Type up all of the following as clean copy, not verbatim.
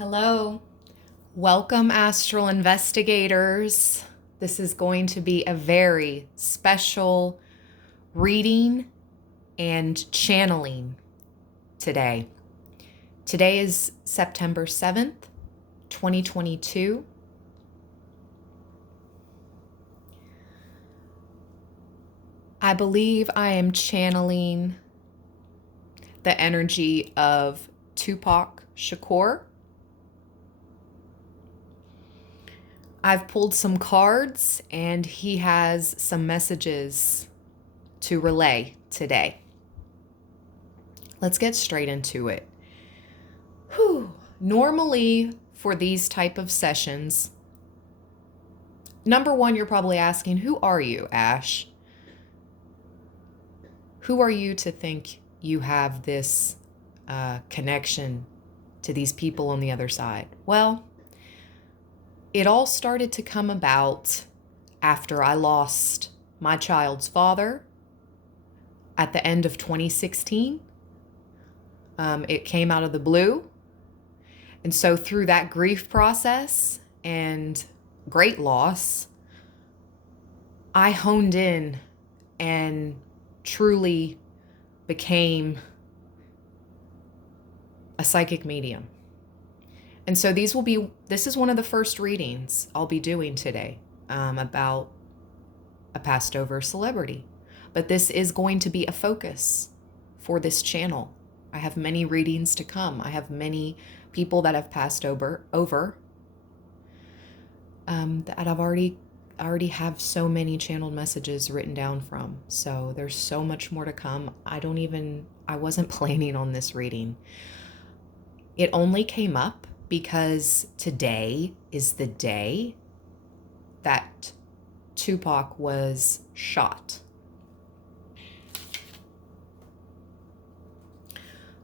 Hello. Welcome, astral investigators. This is going to be a very special reading and channeling today. Today is September 7th, 2022. I believe I am channeling the energy of Tupac Shakur. I've pulled some cards and he has some messages to relay today. Let's get straight into it. Normally for these type of sessions, number one, you're probably asking, who are you, Ash? Who are you to think you have this connection to these people on the other side? Well, it all started to come about after I lost my child's father at the end of 2016. It came out of the blue. And so through that grief process and great loss, I honed in and truly became a psychic medium. And so this is one of the first readings I'll be doing today about a passed over celebrity. But this is going to be a focus for this channel. I have many readings to come. I have many people that have passed over that I've already have so many channeled messages written down from. So there's so much more to come. I wasn't planning on this reading. It only came up because today is the day that Tupac was shot.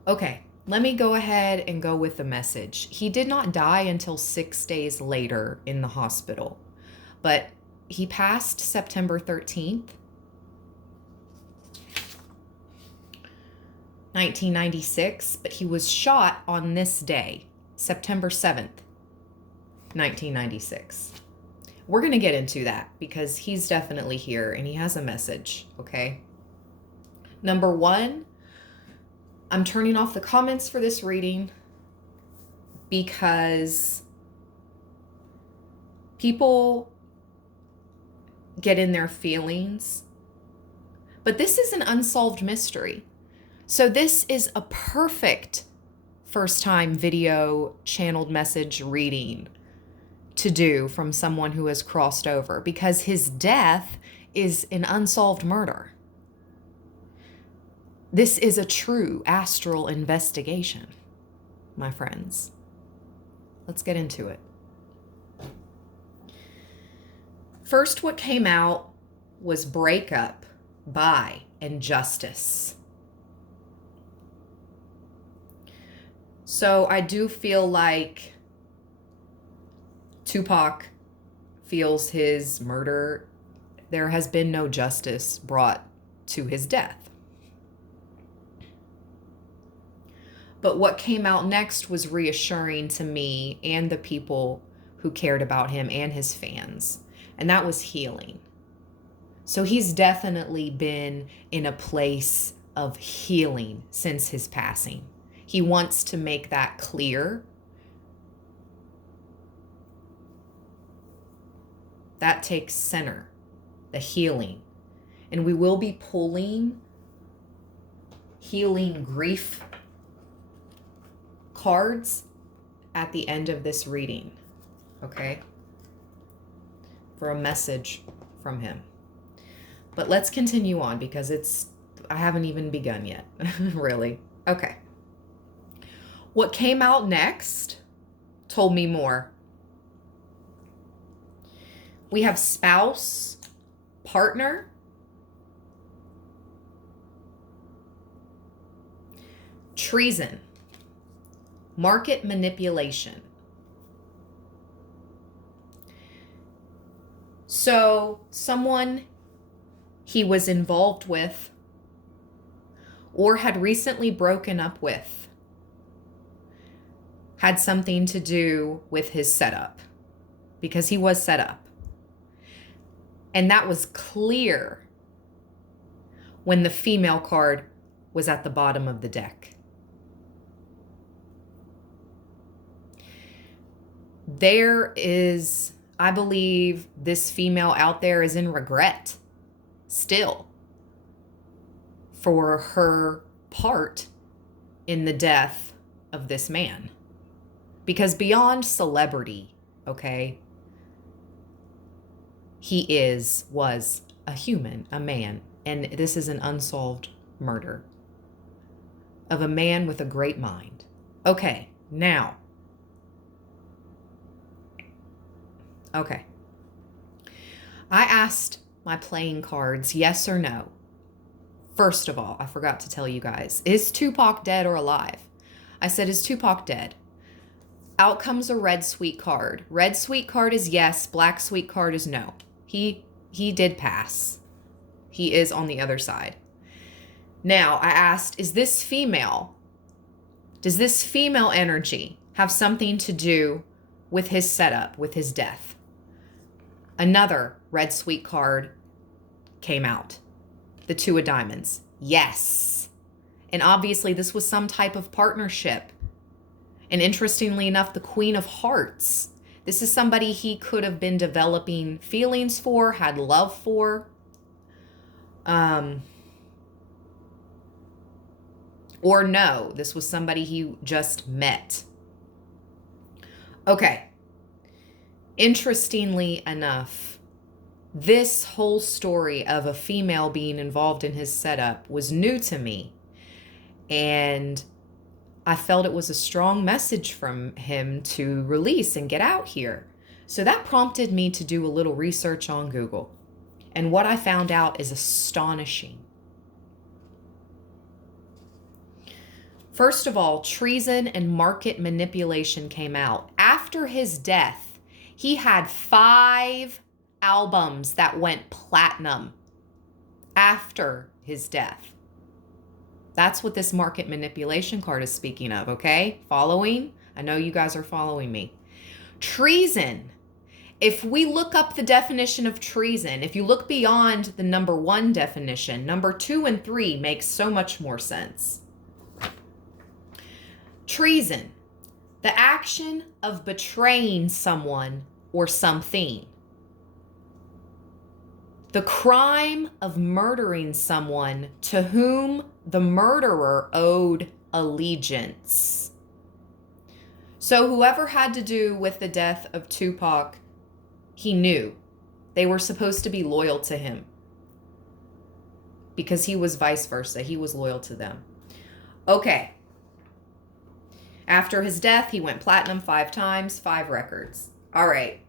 Okay, let me go ahead and go with the message. He did not die until 6 days later in the hospital, but he passed September 13th, 1996, but he was shot on this day, September 7th, 1996. We're going to get into that because he's definitely here and he has a message, okay? Number one, I'm turning off the comments for this reading because people get in their feelings, but this is an unsolved mystery. So this is a perfect first time video channeled message reading to do from someone who has crossed over because his death is an unsolved murder. This is a true astral investigation, my friends. Let's get into it. First, what came out was breakup by injustice. So I do feel like Tupac feels his murder. There has been no justice brought to his death. But what came out next was reassuring to me and the people who cared about him and his fans. And that was healing. So he's definitely been in a place of healing since his passing. He wants to make that clear. That takes center, the healing. And we will be pulling healing grief cards at the end of this reading, okay? For a message from him. But let's continue on because I haven't even begun yet, really. Okay. What came out next told me more. We have spouse, partner, treason, market manipulation. So someone he was involved with or had recently broken up with had something to do with his setup, because he was set up. And that was clear when the female card was at the bottom of the deck. There is, I believe this female out there is in regret still for her part in the death of this man. Because beyond celebrity, okay, he was a human, a man. And this is an unsolved murder of a man with a great mind. Okay, now. Okay. I asked my playing cards yes or no. First of all, I forgot to tell you guys, is Tupac dead or alive? I said, is Tupac dead? Out comes a red sweet card. Red sweet card is yes, black sweet card is no. He did pass. He is on the other side. Now, I asked, is this female? Does this female energy have something to do with his setup, with his death? Another red sweet card came out. The two of diamonds. Yes. And obviously this was some type of partnership. And interestingly enough, the Queen of Hearts. This is somebody he could have been developing feelings for, had love for. Or no, this was somebody he just met. Okay. Interestingly enough, this whole story of a female being involved in his setup was new to me. And I felt it was a strong message from him to release and get out here. So that prompted me to do a little research on Google. And what I found out is astonishing. First of all, treason and market manipulation came out. After his death, he had 5 albums that went platinum after his death. That's what this market manipulation card is speaking of, okay? Following? I know you guys are following me. Treason. If we look up the definition of treason, if you look beyond the number 1 definition, number 2 and 3 makes so much more sense. Treason. The action of betraying someone or something. The crime of murdering someone to whom the murderer owed allegiance. So whoever had to do with the death of Tupac, he knew they were supposed to be loyal to him because he was vice versa. He was loyal to them. Okay. After his death, he went platinum 5 times, 5 records. All right.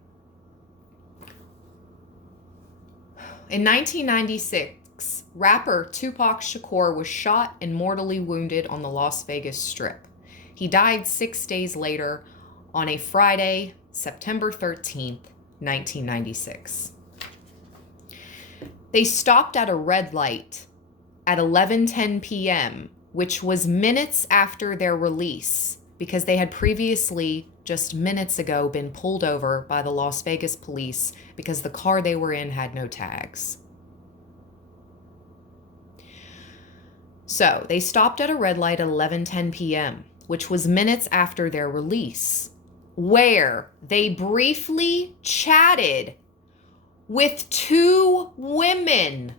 In 1996, rapper Tupac Shakur was shot and mortally wounded on the Las Vegas Strip. He died 6 days later on a Friday, September 13th, 1996. They stopped at a red light at 11:10 p.m., which was minutes after their release, because they had previously, just minutes ago, been pulled over by the Las Vegas police because the car they were in had no tags. So they stopped at a red light at 11:10 p.m., which was minutes after their release, where they briefly chatted with 2 women.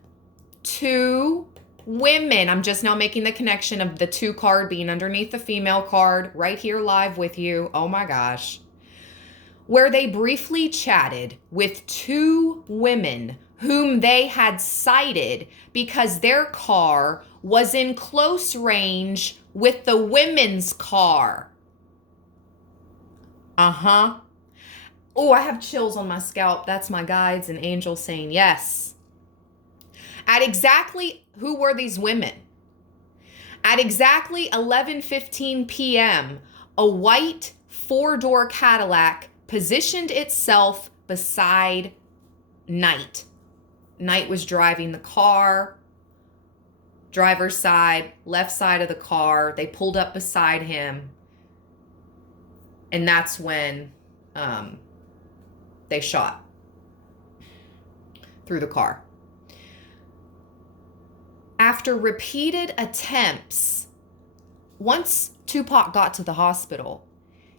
2 women. I'm just now making the connection of the 2 card being underneath the female card right here live with you. Oh my gosh. Where they briefly chatted with 2 women whom they had sighted because their car was in close range with the women's car. Uh-huh. Oh, I have chills on my scalp. That's my guides and angels saying yes. At exactly, who were these women? At exactly 11:15 p.m., a white 4-door Cadillac positioned itself beside Knight. Knight was driving the car, driver's side, left side of the car. They pulled up beside him. And that's when they shot through the car. After repeated attempts, once Tupac got to the hospital,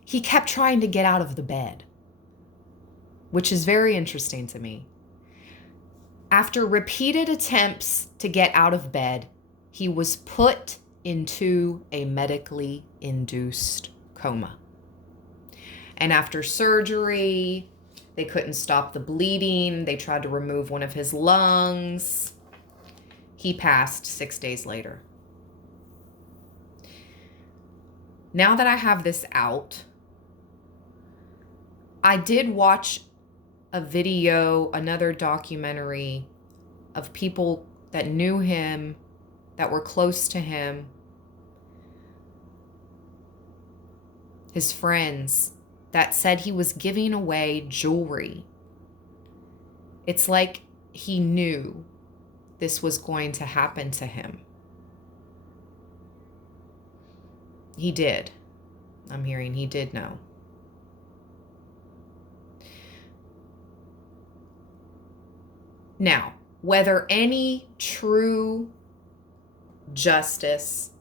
he kept trying to get out of the bed, which is very interesting to me. After repeated attempts to get out of bed, he was put into a medically induced coma. And after surgery, they couldn't stop the bleeding. They tried to remove one of his lungs. He passed 6 days later. Now that I have this out, I did watch a video, another documentary of people that knew him, that were close to him, his friends, that said he was giving away jewelry. It's like he knew this was going to happen to him. He did. I'm hearing he did know. Now, whether any true justice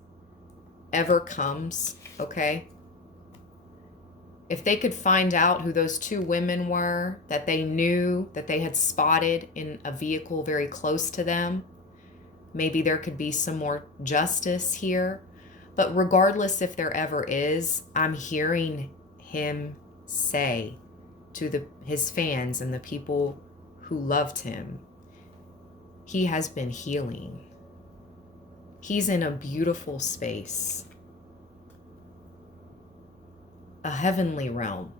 ever comes, okay? If they could find out who those two women were that they knew, that they had spotted in a vehicle very close to them, maybe there could be some more justice here. But regardless if there ever is, I'm hearing him say to his fans and the people who loved him, he has been healing. He's in a beautiful space, a heavenly realm.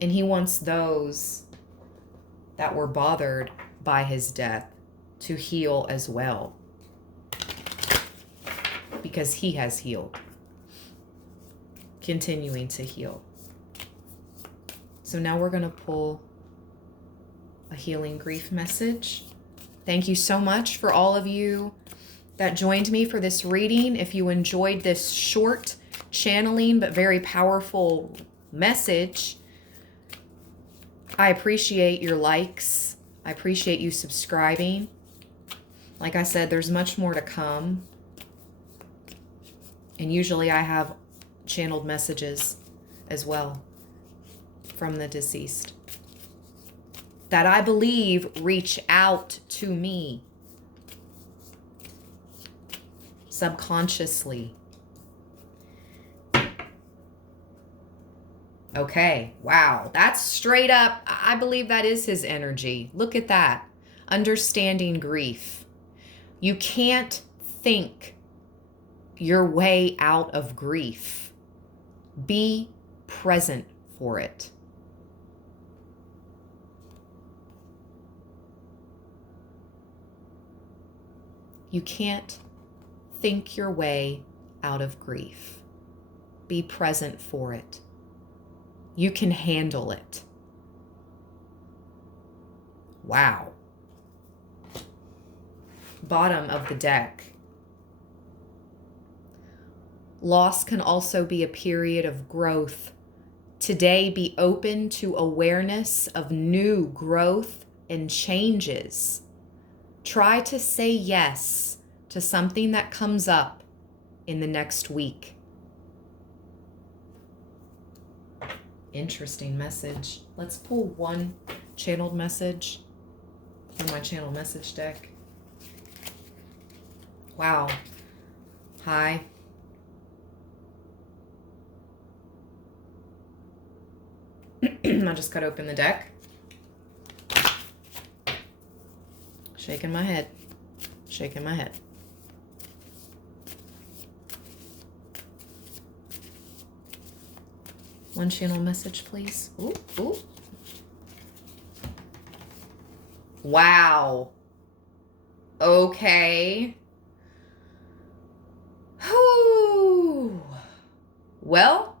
And he wants those that were bothered by his death to heal as well, because he has healed, continuing to heal. So now we're going to pull a healing grief message. Thank you so much for all of you that joined me for this reading. If you enjoyed this short channeling but very powerful message, I appreciate your likes. I appreciate you subscribing. Like I said, there's much more to come. And usually I have channeled messages as well from the deceased that I believe reach out to me subconsciously. Okay, wow, that's straight up. I believe that is his energy. Look at that. Understanding grief. You can't think your way out of grief. Be present for it. You can't think your way out of grief. Be present for it. You can handle it. Wow. Bottom of the deck. Loss can also be a period of growth. Today, be open to awareness of new growth and changes. Try to say yes to something that comes up in the next week. Interesting message. Let's pull one channeled message from my channel message deck. Wow. Hi. I just cut open the deck. Shaking my head. Shaking my head. One channel message, please. Ooh, ooh. Wow. Okay. Whew. Well,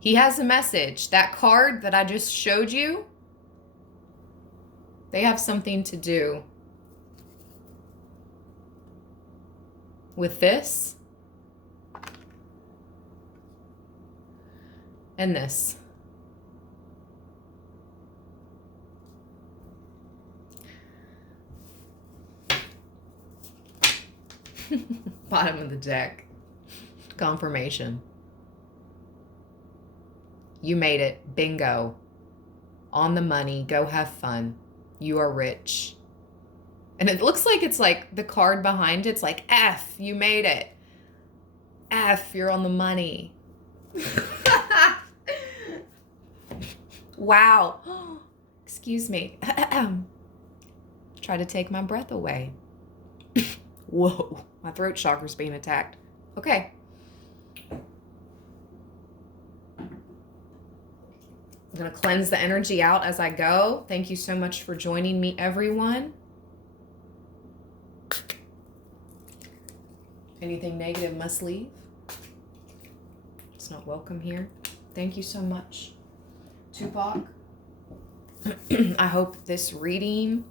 he has a message. That card that I just showed you, they have something to do with this And this. Bottom of the deck. Confirmation. You made it. Bingo. On the money. Go have fun. You are rich. And it looks like it's like the card behind it's like F, you made it. F, you're on the money. Wow. Excuse me. Try to take my breath away. Whoa, my throat chakra's being attacked. Okay. I'm going to cleanse the energy out as I go. Thank you so much for joining me, everyone. Anything negative must leave. It's not welcome here. Thank you so much, Tupac. I hope this reading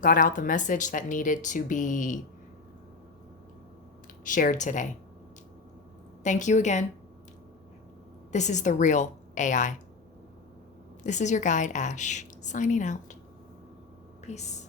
got out the message that needed to be shared today. Thank you again. This is the real AI. This is your guide, Ash, signing out. Peace.